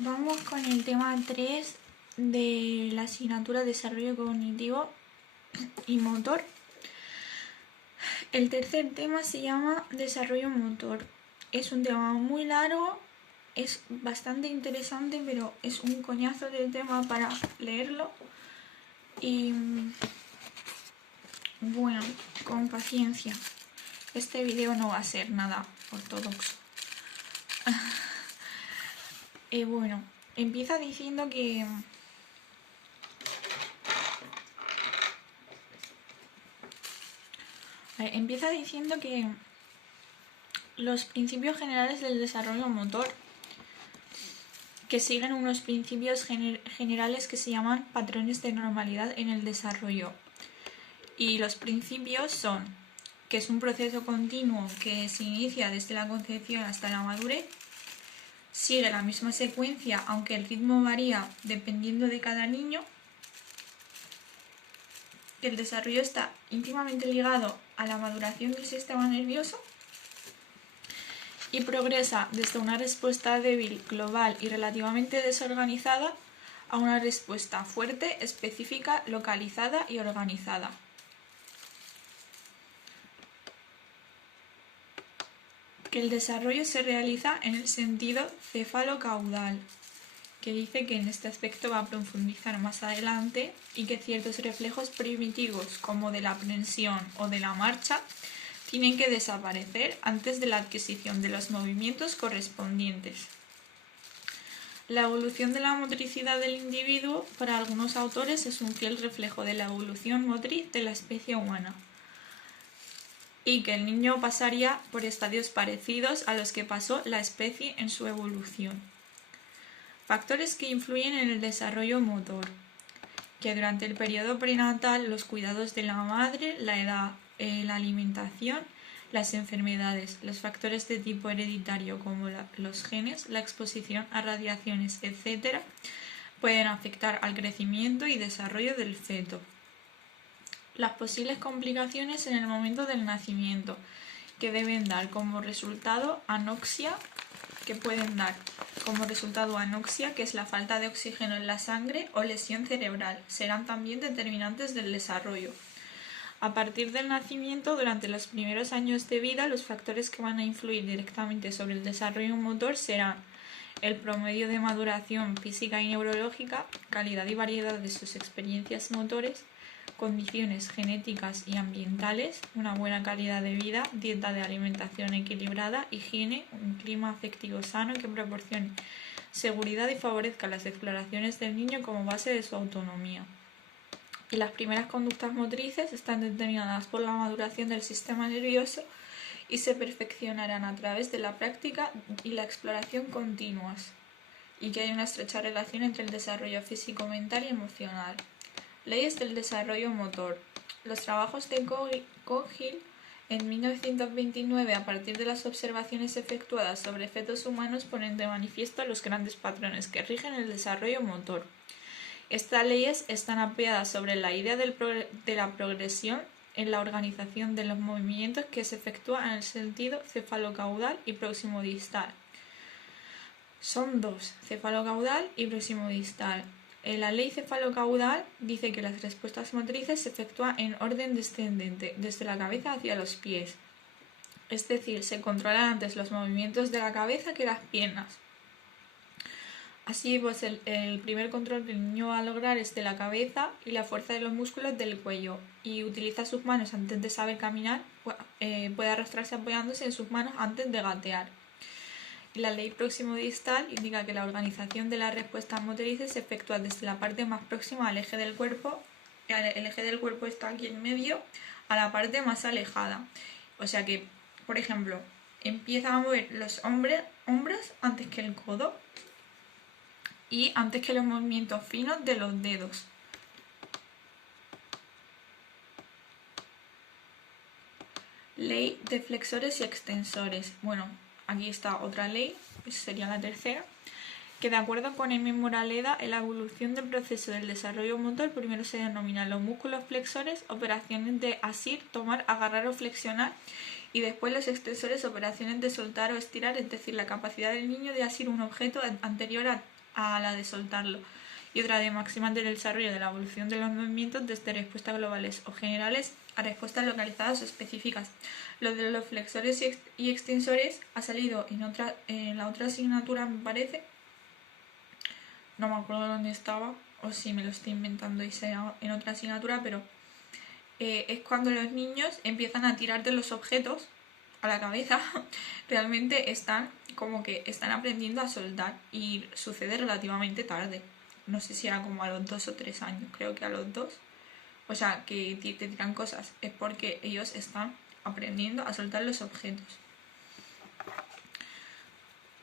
Vamos con el tema 3 de la asignatura Desarrollo Cognitivo y Motor. El tercer tema se llama Desarrollo Motor. Es un tema muy largo, es bastante interesante, pero es un coñazo de tema para leerlo. Y bueno, con paciencia. Este vídeo no va a ser nada ortodoxo. Bueno, empieza diciendo que los principios generales del desarrollo motor, que siguen unos principios generales que se llaman patrones de normalidad en el desarrollo. Y los principios son que es un proceso continuo que se inicia desde la concepción hasta la madurez, sigue la misma secuencia aunque el ritmo varía dependiendo de cada niño, que el desarrollo está íntimamente ligado a la maduración del sistema nervioso y progresa desde una respuesta débil, global y relativamente desorganizada a una respuesta fuerte, específica, localizada y organizada. Que el desarrollo se realiza en el sentido cefalocaudal, que dice que en este aspecto va a profundizar más adelante y que ciertos reflejos primitivos como de la aprensión o de la marcha tienen que desaparecer antes de la adquisición de los movimientos correspondientes. La evolución de la motricidad del individuo para algunos autores es un fiel reflejo de la evolución motriz de la especie humana y que el niño pasaría por estadios parecidos a los que pasó la especie en su evolución. Factores que influyen en el desarrollo motor, que durante el periodo prenatal los cuidados de la madre, la edad, la alimentación, las enfermedades, los factores de tipo hereditario como los genes, la exposición a radiaciones, etc., pueden afectar al crecimiento y desarrollo del feto. Las posibles complicaciones en el momento del nacimiento, que deben dar como resultado anoxia, que es la falta de oxígeno en la sangre, o lesión cerebral, serán también determinantes del desarrollo. A partir del nacimiento, durante los primeros años de vida, los factores que van a influir directamente sobre el desarrollo motor serán el promedio de maduración física y neurológica, calidad y variedad de sus experiencias motores, condiciones genéticas y ambientales, una buena calidad de vida, dieta de alimentación equilibrada, higiene, un clima afectivo sano que proporcione seguridad y favorezca las exploraciones del niño como base de su autonomía. Y las primeras conductas motrices están determinadas por la maduración del sistema nervioso y se perfeccionarán a través de la práctica y la exploración continuas, y que hay una estrecha relación entre el desarrollo físico, mental y emocional. Leyes del desarrollo motor. Los trabajos de Coghill en 1929, a partir de las observaciones efectuadas sobre fetos humanos, ponen de manifiesto los grandes patrones que rigen el desarrollo motor. Estas leyes están apoyadas sobre la idea de la progresión en la organización de los movimientos que se efectúan en el sentido cefalocaudal y próximo-distal. Son dos, cefalocaudal y próximo-distal. La ley cefalocaudal dice que las respuestas motrices se efectúan en orden descendente, desde la cabeza hacia los pies. Es decir, se controlan antes los movimientos de la cabeza que las piernas. Así, pues el primer control que el niño va a lograr es de la cabeza y la fuerza de los músculos del cuello, y utiliza sus manos antes de saber caminar, puede arrastrarse apoyándose en sus manos antes de gatear. La ley próximo-distal indica que la organización de las respuestas motrices se efectúa desde la parte más próxima al eje del cuerpo, el eje del cuerpo está aquí en medio, a la parte más alejada. O sea que, por ejemplo, empieza a mover los hombros antes que el codo y antes que los movimientos finos de los dedos. Ley de flexores y extensores. Bueno, aquí está otra ley, sería la tercera, que de acuerdo con M. Moraleda, en la evolución del proceso del desarrollo motor primero se denominan los músculos flexores, operaciones de asir, tomar, agarrar o flexionar, y después los extensores, operaciones de soltar o estirar, es decir, la capacidad del niño de asir un objeto anterior a la de soltarlo, y otra de máxima del desarrollo de la evolución de los movimientos desde respuestas globales o generales a respuestas localizadas o específicas. Lo de los flexores y extensores ha salido en la otra asignatura, me parece. No me acuerdo dónde estaba, o si me lo estoy inventando y sea en otra asignatura, pero es cuando los niños empiezan a tirar de los objetos a la cabeza. Realmente están aprendiendo a soltar, y sucede relativamente tarde. No sé si era como a los 2 o 3 años, creo que a los 2. O sea, que te tiran cosas. Es porque ellos están aprendiendo a soltar los objetos.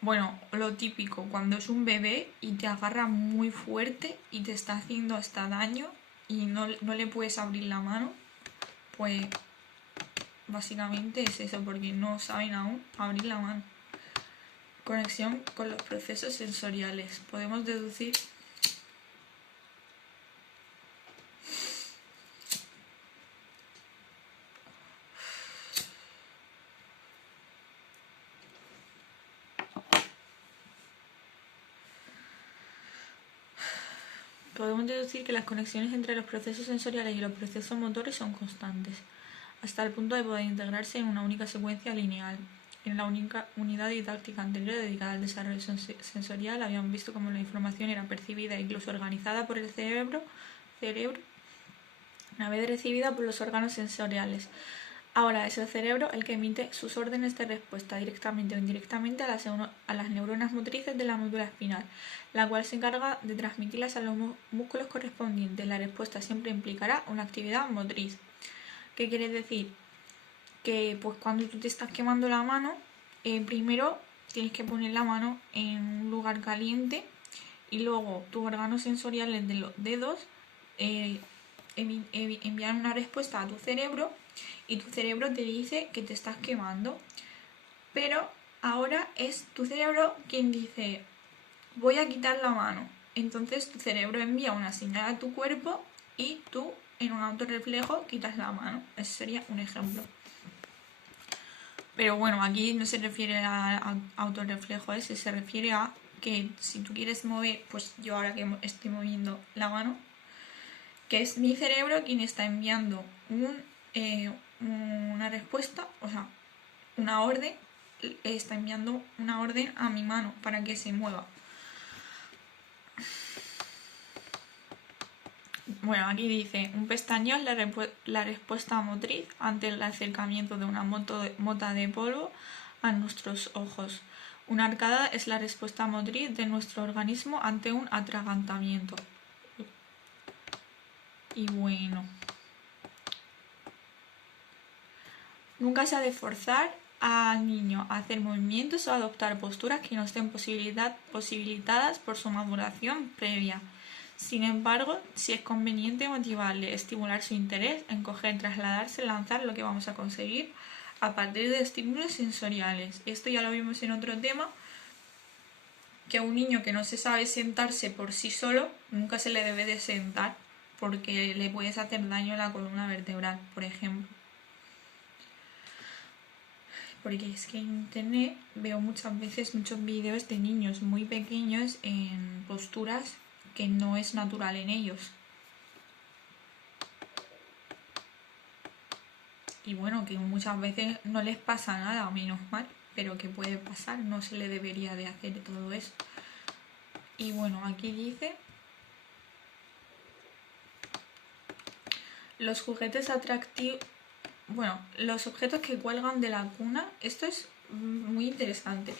Bueno, lo típico, cuando es un bebé y te agarra muy fuerte y te está haciendo hasta daño y no le puedes abrir la mano, pues básicamente es eso, porque no saben aún abrir la mano. Conexión con los procesos sensoriales. Podemos deducir que las conexiones entre los procesos sensoriales y los procesos motores son constantes, hasta el punto de poder integrarse en una única secuencia lineal. En la única unidad didáctica anterior dedicada al desarrollo sensorial habían visto cómo la información era percibida e incluso organizada por el cerebro una vez recibida por los órganos sensoriales. Ahora es el cerebro el que emite sus órdenes de respuesta directamente o indirectamente a las neuronas motrices de la médula espinal, la cual se encarga de transmitirlas a los músculos correspondientes. La respuesta siempre implicará una actividad motriz. ¿Qué quiere decir? Que pues cuando tú te estás quemando la mano, primero tienes que poner la mano en un lugar caliente y luego tus órganos sensoriales de los dedos envían una respuesta a tu cerebro y tu cerebro te dice que te estás quemando. Pero ahora es tu cerebro quien dice: voy a quitar la mano. Entonces tu cerebro envía una señal a tu cuerpo y tú, en un autorreflejo, quitas la mano. Ese sería un ejemplo. Pero bueno, aquí no se refiere a autorreflejo ese, se refiere a que si tú quieres mover, pues yo ahora que estoy moviendo la mano, que es mi cerebro quien está enviando una respuesta, o sea, una orden, está enviando una orden a mi mano para que se mueva. Bueno, aquí dice: un pestañeo es la respuesta motriz ante el acercamiento de una mota de polvo a nuestros ojos. Una arcada es la respuesta motriz de nuestro organismo ante un atragantamiento. Y bueno, nunca se ha de forzar al niño a hacer movimientos o a adoptar posturas que no estén posibilitadas por su maduración previa. Sin embargo, si es conveniente motivarle, estimular su interés, encoger, trasladarse, lanzar, lo que vamos a conseguir a partir de estímulos sensoriales. Esto ya lo vimos en otro tema, que a un niño que no se sabe sentarse por sí solo, nunca se le debe de sentar, porque le puedes hacer daño a la columna vertebral, por ejemplo. Porque es que en internet veo muchas veces muchos vídeos de niños muy pequeños en posturas que no es natural en ellos. Y bueno, que muchas veces no les pasa nada, menos mal, pero que puede pasar, no se le debería de hacer todo eso. Y bueno, aquí dice: los juguetes atractivos, bueno, los objetos que cuelgan de la cuna. Esto es muy interesante,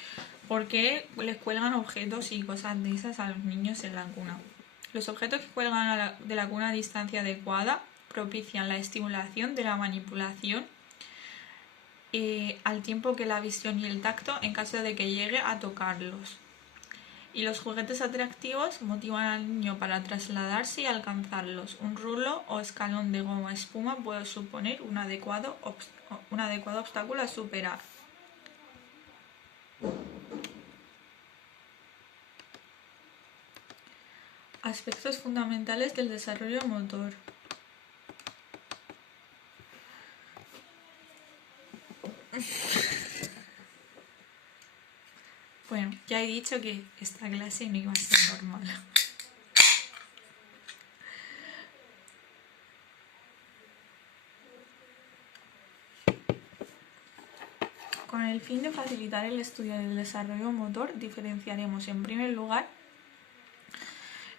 porque les cuelgan objetos y cosas de esas a los niños en la cuna. Los objetos que cuelgan de la cuna a distancia adecuada propician la estimulación de la manipulación al tiempo que la visión y el tacto, en caso de que llegue a tocarlos. Y los juguetes atractivos motivan al niño para trasladarse y alcanzarlos. Un rulo o escalón de goma espuma puede suponer un adecuado obstáculo a superar. Aspectos fundamentales del desarrollo motor. Bueno, ya he dicho que esta clase no iba a ser normal. Con el fin de facilitar el estudio del desarrollo motor, diferenciaremos en primer lugar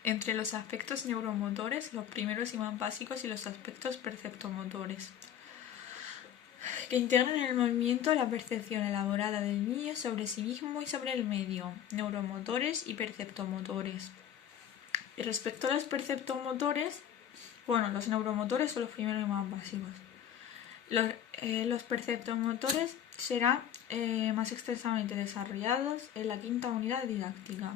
entre los aspectos neuromotores, los primeros y más básicos, y los aspectos perceptomotores, que integran en el movimiento la percepción elaborada del niño sobre sí mismo y sobre el medio, neuromotores y perceptomotores. Y respecto a los perceptomotores, los neuromotores son los primeros y más básicos. Los perceptomotores serán más extensamente desarrollados en la quinta unidad didáctica.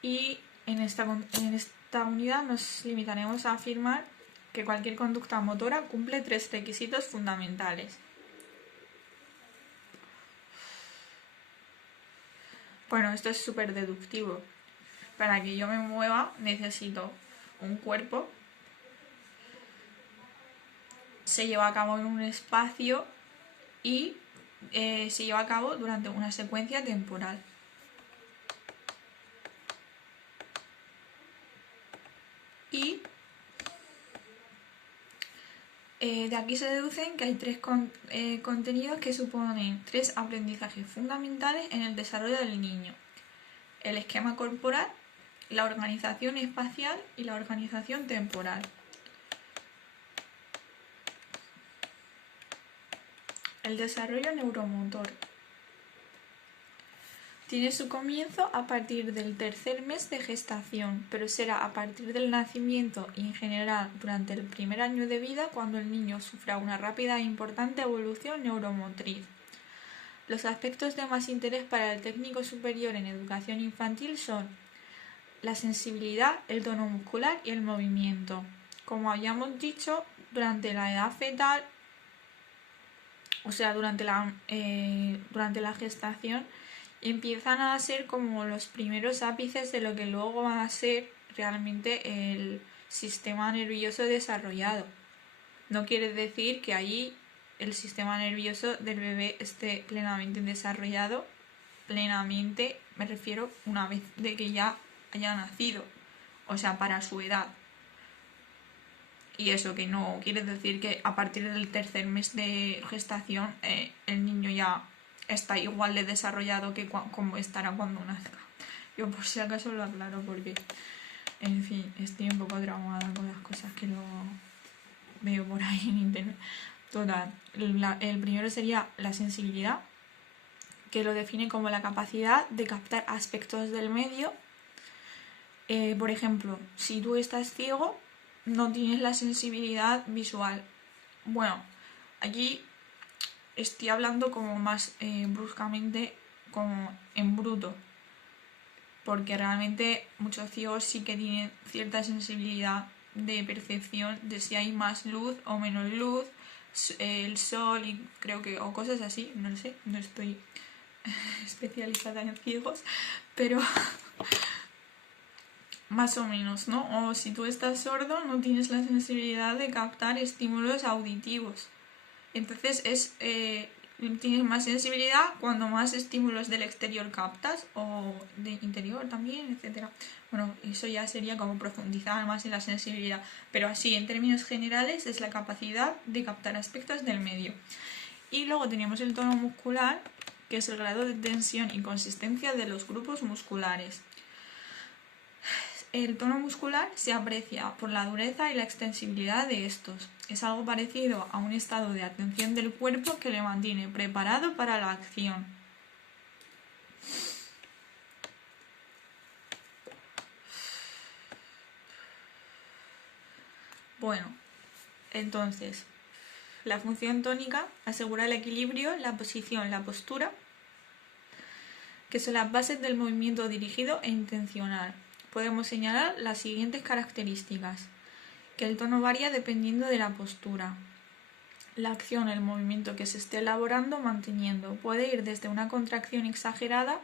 Y en esta unidad nos limitaremos a afirmar que cualquier conducta motora cumple 3 requisitos fundamentales. Bueno, esto es súper deductivo. Para que yo me mueva necesito un cuerpo, se lleva a cabo en un espacio y se lleva a cabo durante una secuencia temporal. Y de aquí se deducen que hay 3 contenidos que suponen 3 aprendizajes fundamentales en el desarrollo del niño: el esquema corporal, la organización espacial y la organización temporal. El desarrollo neuromotor tiene su comienzo a partir del tercer mes de gestación, pero será a partir del nacimiento y en general durante el primer año de vida cuando el niño sufra una rápida e importante evolución neuromotriz. Los aspectos de más interés para el técnico superior en educación infantil son la sensibilidad, el tono muscular y el movimiento. Como habíamos dicho, durante la edad fetal, durante la gestación, empiezan a ser como los primeros ápices de lo que luego va a ser realmente el sistema nervioso desarrollado. No quiere decir que ahí el sistema nervioso del bebé esté plenamente desarrollado. Plenamente me refiero una vez de que ya haya nacido, para su edad. Y eso que no quiere decir que a partir del tercer mes de gestación el niño ya está igual de desarrollado que como estará cuando nazca. Yo por si acaso lo aclaro porque, en fin, estoy un poco traumada con las cosas que luego veo por ahí en internet. Total, el primero sería la sensibilidad, que lo define como la capacidad de captar aspectos del medio. Por ejemplo, si tú estás ciego, no tienes la sensibilidad visual. Bueno, aquí estoy hablando como más bruscamente, como en bruto, porque realmente muchos ciegos sí que tienen cierta sensibilidad de percepción de si hay más luz o menos luz, el sol y creo que, o cosas así, no lo sé, no estoy especializada en ciegos, pero más o menos, ¿no? O si tú estás sordo, no tienes la sensibilidad de captar estímulos auditivos. Entonces tienes más sensibilidad cuando más estímulos del exterior captas, o de interior también, etc. Bueno, eso ya sería como profundizar más en la sensibilidad, pero así, en términos generales, es la capacidad de captar aspectos del medio. Y luego tenemos el tono muscular, que es el grado de tensión y consistencia de los grupos musculares. El tono muscular se aprecia por la dureza y la extensibilidad de estos. Es algo parecido a un estado de atención del cuerpo que le mantiene preparado para la acción. Bueno, entonces, la función tónica asegura el equilibrio, la posición, la postura, que son las bases del movimiento dirigido e intencional. Podemos señalar las siguientes características: que el tono varía dependiendo de la postura, la acción o el movimiento que se esté elaborando manteniendo. Puede ir desde una contracción exagerada,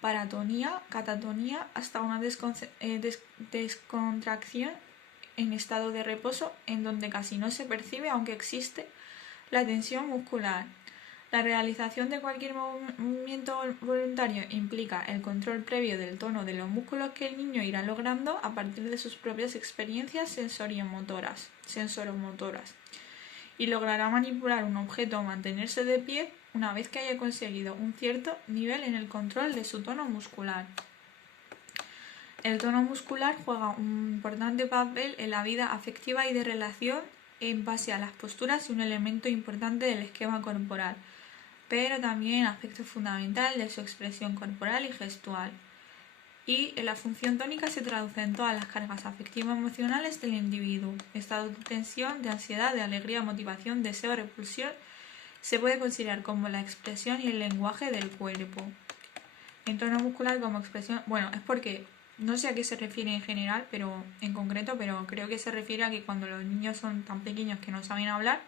paratonía, catatonía, hasta una descontracción en estado de reposo, en donde casi no se percibe, aunque existe, la tensión muscular. La realización de cualquier movimiento voluntario implica el control previo del tono de los músculos que el niño irá logrando a partir de sus propias experiencias sensoromotoras, y logrará manipular un objeto o mantenerse de pie una vez que haya conseguido un cierto nivel en el control de su tono muscular. El tono muscular juega un importante papel en la vida afectiva y de relación en base a las posturas y un elemento importante del esquema corporal, pero también aspecto fundamental de su expresión corporal y gestual. Y la función tónica se traduce en todas las cargas afectivo-emocionales del individuo. Estado de tensión, de ansiedad, de alegría, motivación, deseo, repulsión. Se puede considerar como la expresión y el lenguaje del cuerpo. El tono muscular como expresión... Bueno, es porque no sé a qué se refiere en general, pero en concreto, pero creo que se refiere a que cuando los niños son tan pequeños que no saben hablar,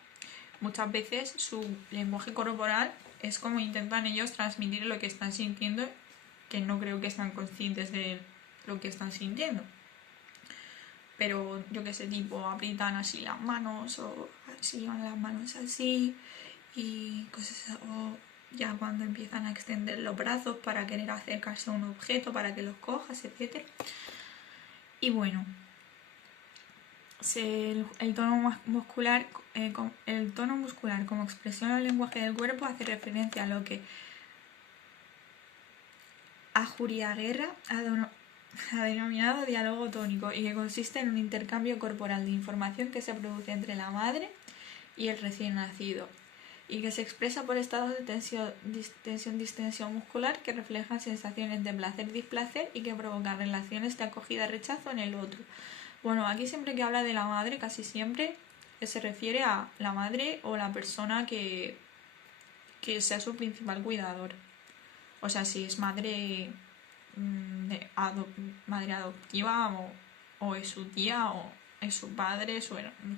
muchas veces su lenguaje corporal es como intentan ellos transmitir lo que están sintiendo, que no creo que están conscientes de lo que están sintiendo. Pero yo que sé, tipo, aprietan así las manos o así, llevan las manos así y cosas, o ya cuando empiezan a extender los brazos para querer acercarse a un objeto, para que los cojas, etc. Y bueno, el tono muscular como expresión del lenguaje del cuerpo hace referencia a lo que Ajuriaguerra ha denominado diálogo tónico y que consiste en un intercambio corporal de información que se produce entre la madre y el recién nacido y que se expresa por estados de tensión-distensión muscular que reflejan sensaciones de placer-displacer y que provocan relaciones de acogida-rechazo en el otro. Bueno, aquí siempre que habla de la madre, casi siempre se refiere a la madre o la persona que sea su principal cuidador. O sea, si es madre adoptiva o es su tía o es su padre,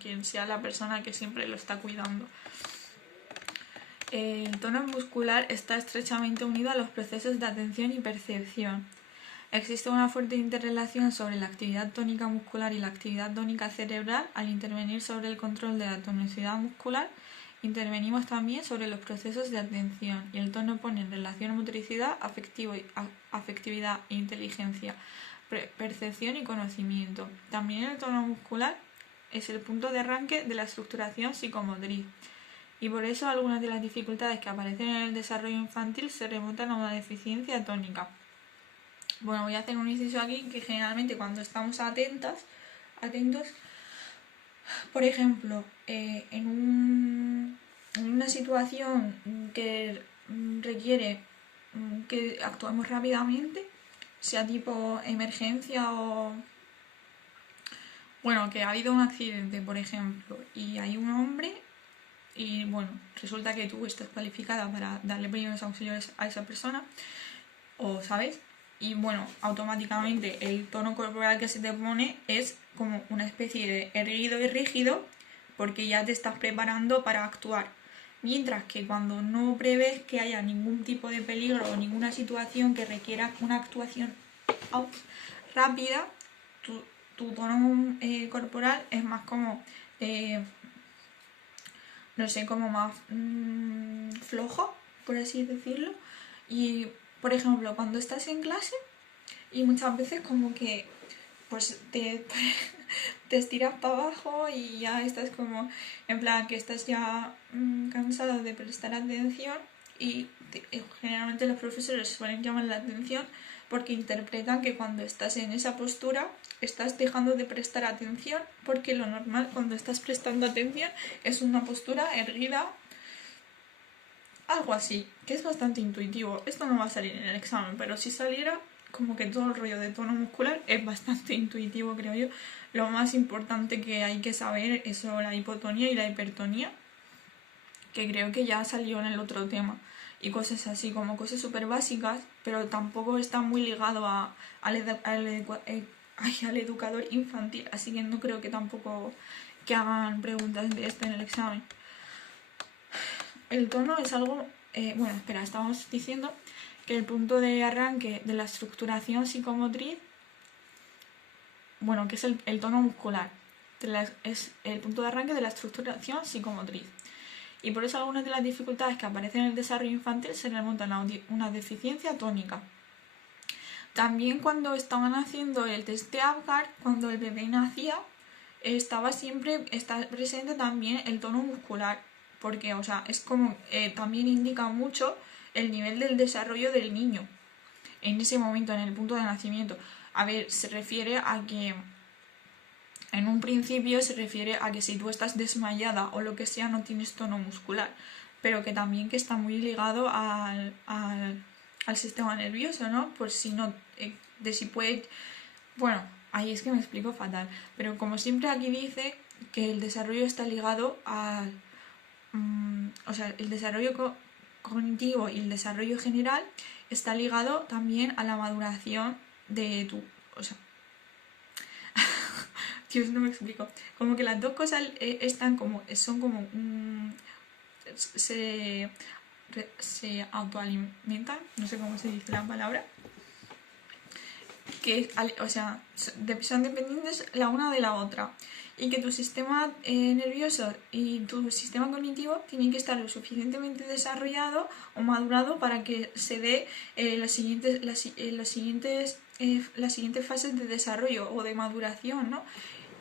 quien sea la persona que siempre lo está cuidando. El tono muscular está estrechamente unido a los procesos de atención y percepción. Existe una fuerte interrelación sobre la actividad tónica muscular y la actividad tónica cerebral. Al intervenir sobre el control de la tonicidad muscular, intervenimos también sobre los procesos de atención y el tono pone en relación motricidad, afectividad, inteligencia, percepción y conocimiento. También el tono muscular es el punto de arranque de la estructuración psicomotriz y por eso algunas de las dificultades que aparecen en el desarrollo infantil se remontan a una deficiencia tónica. Bueno, voy a hacer un inciso aquí que generalmente cuando estamos atentos, por ejemplo, en una situación que requiere que actuemos rápidamente, sea tipo emergencia o... Bueno, que ha habido un accidente, por ejemplo, y hay un hombre y, bueno, resulta que tú estás cualificada para darle primeros auxilios a esa persona, o ¿sabes? Y, bueno, automáticamente el tono corporal que se te pone es como una especie de erguido y rígido porque ya te estás preparando para actuar. Mientras que cuando no prevés que haya ningún tipo de peligro o ninguna situación que requiera una actuación rápida, tu tono corporal es más como, no sé, como más flojo, por así decirlo. Y, por ejemplo, cuando estás en clase y muchas veces como que pues te estiras para abajo y ya estás como, en plan, que estás ya cansado de prestar atención y generalmente los profesores suelen llamar la atención porque interpretan que cuando estás en esa postura estás dejando de prestar atención, porque lo normal cuando estás prestando atención es una postura erguida, algo así, que es bastante intuitivo. Esto no va a salir en el examen, pero si saliera, como que todo el rollo de tono muscular es bastante intuitivo, creo yo. Lo más importante que hay que saber es sobre la hipotonía y la hipertonía, que creo que ya salió en el otro tema, y cosas así, como cosas súper básicas, pero tampoco está muy ligado al educador infantil, así que no creo que tampoco que hagan preguntas de esto en el examen. El tono es algo... bueno, espera, estamos diciendo que el punto de arranque de la estructuración psicomotriz, bueno, que es el tono muscular, es el punto de arranque de la estructuración psicomotriz. y por eso algunas de las dificultades que aparecen en el desarrollo infantil se remontan a una deficiencia tónica. También cuando estaban haciendo el test de Apgar, cuando el bebé nacía, está presente también el tono muscular, porque es como también indica mucho el nivel del desarrollo del niño en ese momento, en el punto de nacimiento. A ver, se refiere a que en un principio se refiere a que si tú estás desmayada o lo que sea no tienes tono muscular, pero que también que está muy ligado al sistema nervioso, ¿no? Por si no, de si puede... Bueno, ahí es que me explico fatal, pero como siempre aquí dice que el desarrollo está ligado al... el desarrollo cognitivo y el desarrollo general está ligado también a la maduración de tu... Dios, no me explico. Como que las dos cosas son como se autoalimentan, no sé cómo se dice la palabra, que son dependientes la una de la otra, y que tu sistema nervioso y tu sistema cognitivo tienen que estar lo suficientemente desarrollado o madurado para que se dé las siguientes fases de desarrollo o de maduración, ¿no?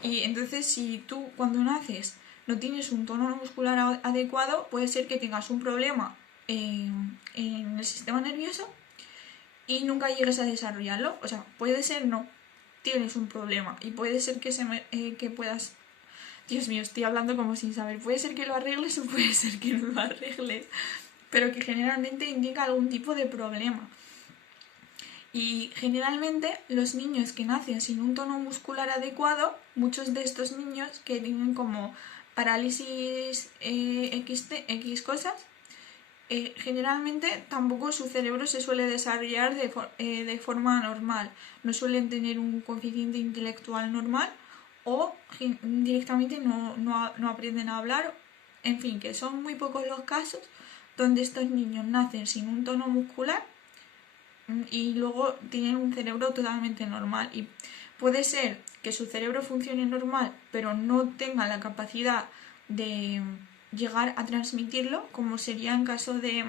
Y entonces si tú cuando naces no tienes un tono muscular adecuado, puede ser que tengas un problema en el sistema nervioso y nunca llegues a desarrollarlo. O sea, puede ser no, tienes un problema y puede ser que puedas... Dios mío, estoy hablando como sin saber. Puede ser que lo arregles o puede ser que no lo arregles, pero que generalmente indica algún tipo de problema. Y generalmente los niños que nacen sin un tono muscular adecuado, muchos de estos niños que tienen como parálisis X cosas, generalmente tampoco su cerebro se suele desarrollar de forma normal. No suelen tener un coeficiente intelectual normal o directamente no aprenden a hablar. En fin, que son muy pocos los casos donde estos niños nacen sin un tono muscular y luego tienen un cerebro totalmente normal, y puede ser que su cerebro funcione normal pero no tenga la capacidad de llegar a transmitirlo, como sería en caso de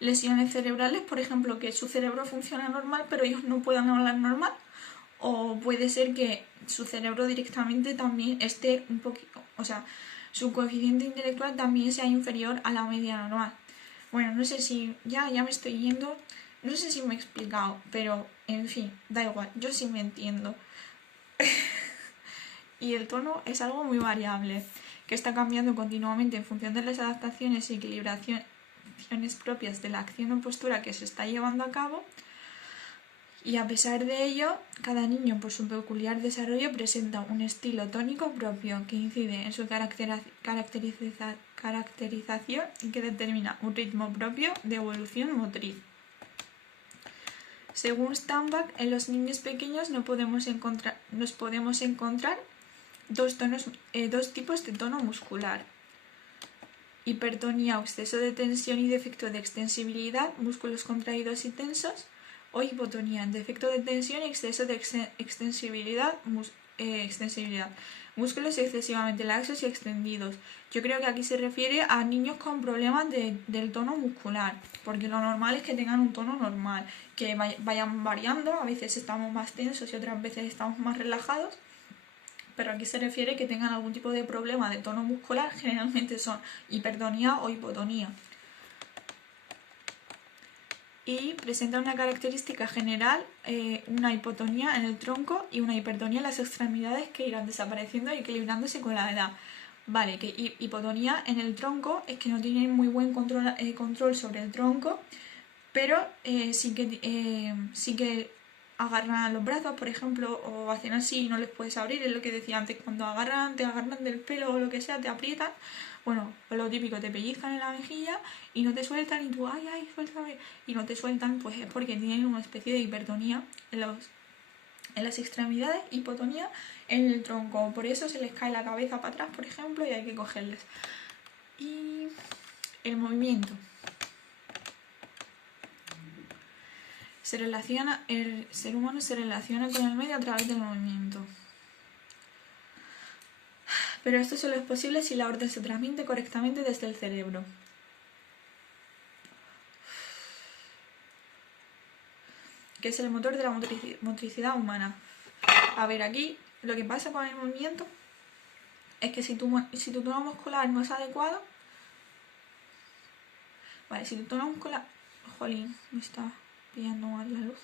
lesiones cerebrales, por ejemplo, que su cerebro funciona normal pero ellos no puedan hablar normal, o puede ser que su cerebro directamente también esté un poquito, su coeficiente intelectual también sea inferior a la media normal. Bueno, no sé si ya me estoy yendo. No sé si me he explicado, pero en fin, da igual, yo sí me entiendo. Y el tono es algo muy variable, que está cambiando continuamente en función de las adaptaciones y equilibraciones propias de la acción o postura que se está llevando a cabo. Y a pesar de ello, cada niño por su peculiar desarrollo presenta un estilo tónico propio que incide en su caracterización y que determina un ritmo propio de evolución motriz. Según Stambach, en los niños pequeños nos podemos encontrar dos tipos de tono muscular: hipertonía o exceso de tensión y defecto de extensibilidad, músculos contraídos y tensos, o hipotonía, defecto de tensión y exceso de extensibilidad, músculos excesivamente laxos y extendidos. Yo creo que aquí se refiere a niños con problemas del tono muscular, porque lo normal es que tengan un tono normal, que vayan variando, a veces estamos más tensos y otras veces estamos más relajados, pero aquí se refiere que tengan algún tipo de problema de tono muscular, generalmente son hipertonía o hipotonía. Y presenta una característica general, una hipotonía en el tronco y una hipertonía en las extremidades, que irán desapareciendo y equilibrándose con la edad. Vale, que hipotonía en el tronco es que no tienen muy buen control sobre el tronco, pero sí que agarran los brazos, por ejemplo, o hacen así y no les puedes abrir. Es lo que decía antes, cuando te agarran del pelo o lo que sea, te aprietan. Bueno, pues lo típico, te pellizcan en la mejilla y no te sueltan, y tú, ay, suéltame, y no te sueltan, pues es porque tienen una especie de hipertonía en las extremidades, hipotonía en el tronco. Por eso se les cae la cabeza para atrás, por ejemplo, y hay que cogerles. Y el movimiento. El ser humano se relaciona con el medio a través del movimiento. Pero esto solo es posible si la orden se transmite correctamente desde el cerebro. Que es el motor de la motricidad humana. A ver, aquí lo que pasa con el movimiento es que si tu tono muscular no es adecuado, vale, si tu tono muscular, jolín, me está pillando mal la luz,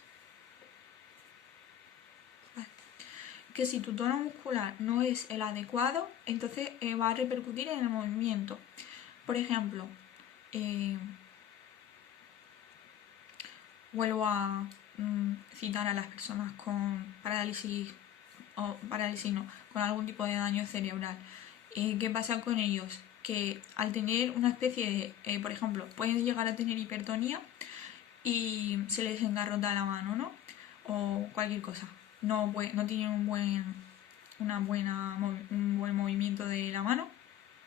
vale, que si tu tono muscular no es el adecuado, entonces va a repercutir en el movimiento. Por ejemplo, vuelvo a citar a las personas con parálisis no, con algún tipo de daño cerebral. ¿Qué pasa con ellos? Que al tener una especie de, por ejemplo, pueden llegar a tener hipertonía y se les engarrota la mano, ¿no? O cualquier cosa. No tienen un buen movimiento de la mano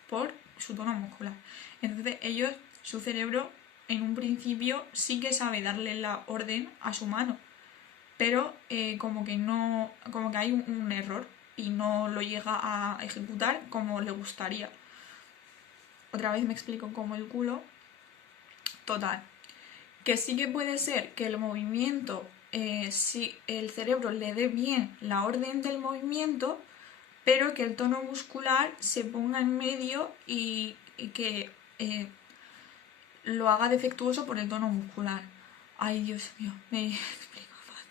por su tono muscular. Entonces ellos, su cerebro, en un principio sí que sabe darle la orden a su mano, pero como que hay un error y no lo llega a ejecutar como le gustaría. Otra vez me explico como el culo. Total, que sí que puede ser que el movimiento, si el cerebro le dé bien la orden del movimiento, pero que el tono muscular se ponga en medio y que lo haga defectuoso por el tono muscular. Ay, Dios mío, me explico fatal.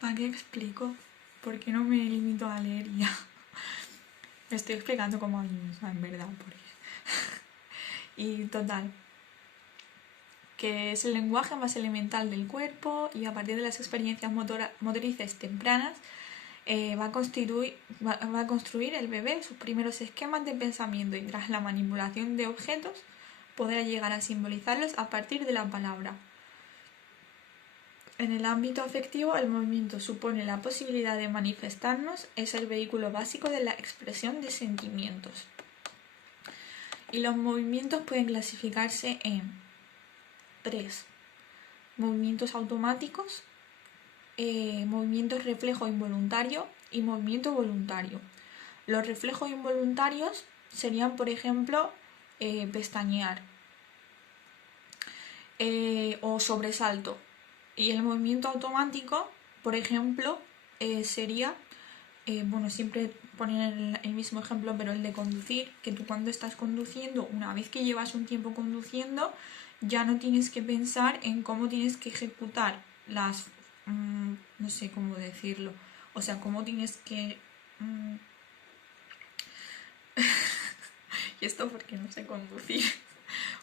¿Para qué explico? ¿Por qué no me limito a leer ya? Me estoy explicando como a mí misma, en verdad. Y total, que es el lenguaje más elemental del cuerpo y a partir de las experiencias motrices tempranas va a construir el bebé sus primeros esquemas de pensamiento y tras la manipulación de objetos podrá llegar a simbolizarlos a partir de la palabra. En el ámbito afectivo, el movimiento supone la posibilidad de manifestarnos, es el vehículo básico de la expresión de sentimientos. Y los movimientos pueden clasificarse en 3. Movimientos automáticos, movimientos reflejo involuntario y movimiento voluntario. Los reflejos involuntarios serían, por ejemplo, pestañear o sobresalto. Y el movimiento automático, por ejemplo, sería, siempre poner el mismo ejemplo, pero el de conducir, que tú cuando estás conduciendo, una vez que llevas un tiempo conduciendo, ya no tienes que pensar en cómo tienes que ejecutar las, no sé cómo decirlo, o sea, cómo tienes que... y esto porque no sé conducir.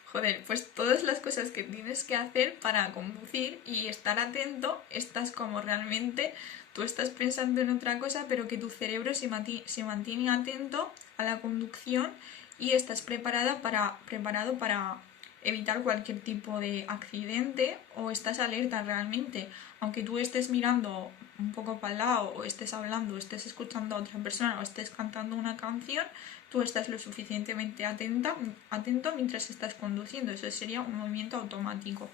Joder, pues todas las cosas que tienes que hacer para conducir y estar atento, estás como realmente, tú estás pensando en otra cosa, pero que tu cerebro se mantiene atento a la conducción y estás preparado para evitar cualquier tipo de accidente o estás alerta realmente. Aunque tú estés mirando un poco para el lado o estés hablando, o estés escuchando a otra persona o estés cantando una canción, tú estás lo suficientemente atento mientras estás conduciendo. Eso sería un movimiento automático.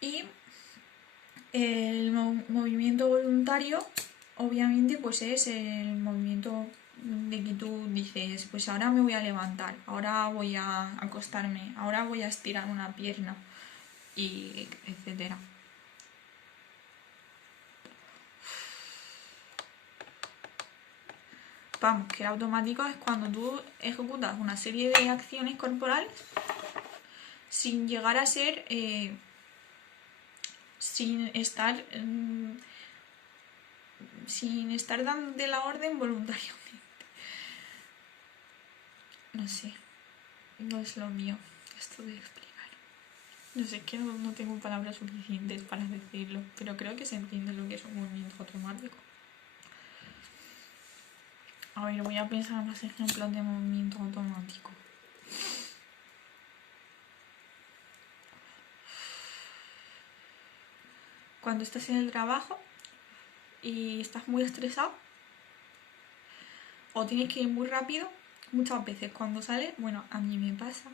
Y el movimiento voluntario, obviamente, pues es el movimiento de que tú dices, pues ahora me voy a levantar, ahora voy a acostarme, ahora voy a estirar una pierna, y etcétera. Vamos, que el automático es cuando tú ejecutas una serie de acciones corporales sin llegar a ser, sin estar dándote la orden voluntariamente. No sé, no es lo mío esto de explicar. No sé, es que no tengo palabras suficientes para decirlo, pero creo que se entiende lo que es un movimiento automático. A ver, voy a pensar más ejemplos de movimiento automático. Cuando estás en el trabajo y estás muy estresado o tienes que ir muy rápido, muchas veces cuando sales, bueno, a mí me pasa,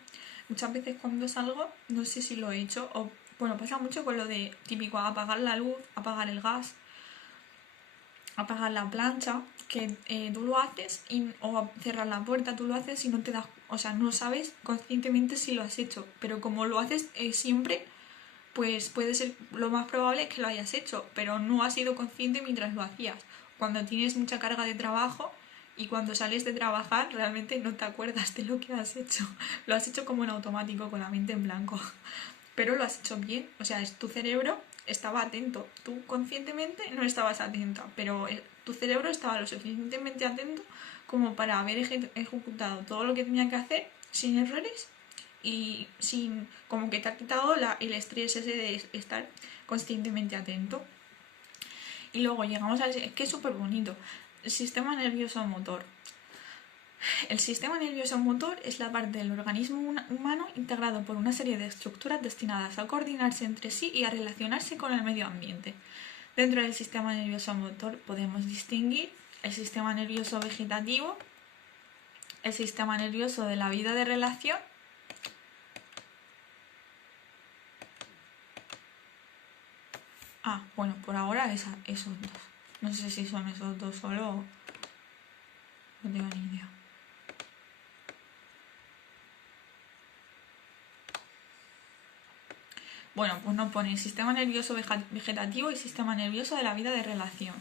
muchas veces cuando salgo, no sé si lo he hecho, o bueno, pasa mucho con lo de típico apagar la luz, apagar el gas. apagar la plancha, que tú lo haces o cerrar la puerta, tú lo haces y no te das, o sea, no sabes conscientemente si lo has hecho, pero como lo haces siempre, pues puede ser, lo más probable es que lo hayas hecho, pero no has sido consciente mientras lo hacías. Cuando tienes mucha carga de trabajo y cuando sales de trabajar realmente no te acuerdas de lo que has hecho, lo has hecho como en automático con la mente en blanco, pero lo has hecho bien, o sea, tu cerebro estaba atento, tú conscientemente no estabas atenta, pero tu cerebro estaba lo suficientemente atento como para haber ejecutado todo lo que tenía que hacer sin errores y sin, como que te ha quitado el estrés ese de estar conscientemente atento. Y luego llegamos al que es súper bonito, el sistema nervioso motor. El sistema nervioso motor es la parte del organismo humano integrado por una serie de estructuras destinadas a coordinarse entre sí y a relacionarse con el medio ambiente. Dentro del sistema nervioso motor podemos distinguir el sistema nervioso vegetativo, el sistema nervioso de la vida de relación, bueno, por ahora esos dos. No sé si son esos dos solo, no tengo ni idea. Bueno, pues nos pone sistema nervioso vegetativo y sistema nervioso de la vida de relación.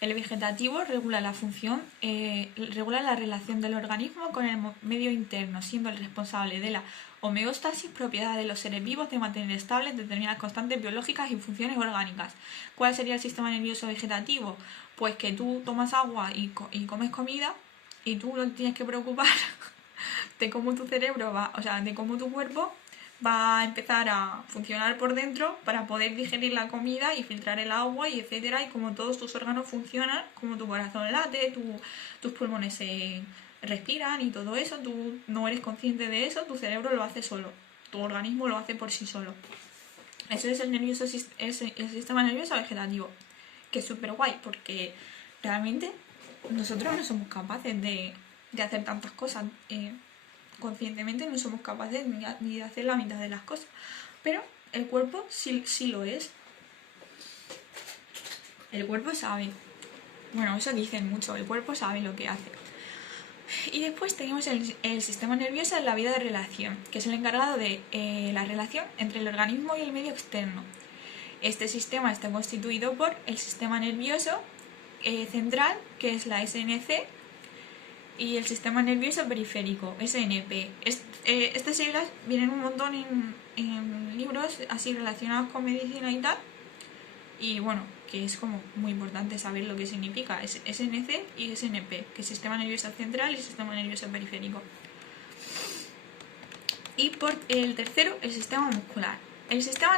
El vegetativo regula la función, regula la relación del organismo con el medio interno, siendo el responsable de la homeostasis, propiedad de los seres vivos de mantener estables determinadas constantes biológicas y funciones orgánicas. ¿Cuál sería el sistema nervioso vegetativo? Pues que tú tomas agua y comes comida y tú no te tienes que preocupar de cómo tu cerebro va, o sea, de cómo tu cuerpo va a empezar a funcionar por dentro para poder digerir la comida y filtrar el agua y etcétera, y como todos tus órganos funcionan, como tu corazón late, tus pulmones se respiran y todo eso, tú no eres consciente de eso, tu cerebro lo hace solo, tu organismo lo hace por sí solo. Eso es el sistema nervioso vegetativo, que es súper guay porque realmente nosotros no somos capaces de hacer tantas cosas. Conscientemente no somos capaces ni de hacer la mitad de las cosas, pero el cuerpo sí lo es. El cuerpo sabe, bueno, eso dicen mucho, el cuerpo sabe lo que hace. Y después tenemos el sistema nervioso en la vida de relación, que es el encargado de la relación entre el organismo y el medio externo. Este sistema está constituido por el sistema nervioso central, que es la SNC, y el sistema nervioso periférico, SNP. Estas siglas vienen un montón en libros así relacionados con medicina y tal, y bueno, que es como muy importante saber lo que significa SNC y SNP, que es sistema nervioso central y sistema nervioso periférico. Y por el tercero, el sistema muscular. El sistema